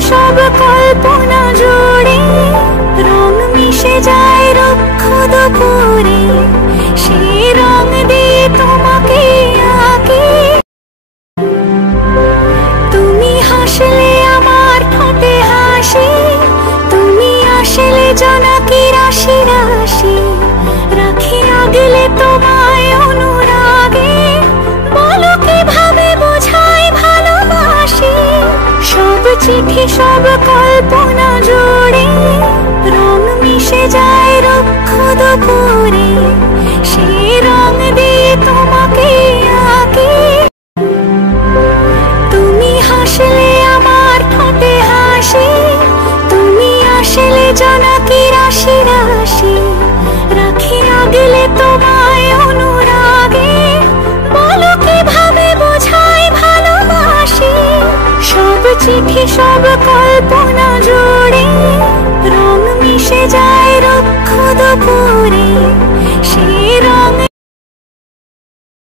সব কল্পনা জুড়ে রং মিশে যায় রুক্ষ দুপুরে, সেই রং দিয়ে তোমাকে আঁকি। তুমি হাসলে আমার ঠোঁটে হাসি, তুমি আসলে জোনাকি রাশি রাশি, রাখি আগলে তোমায় অনুরাগে, বলো কিভাবে বোঝাই ভালোবাসি। সব চিঠি সব কল্পনা জুড়ে রং মিশে যায় রুক্ষ দুপুরে, সেই রং দিয়ে তোমাকে আঁকি। তুমি হাসলে আমার ঠোঁটে হাসি, তুমি আসলে জোনাকি রাশি রাশি, রাখি আগলে তোমায় অনুরাগে, বলো কিভাবে বোঝাই ভালোবাসি। সব চিঠি সব কল্পনা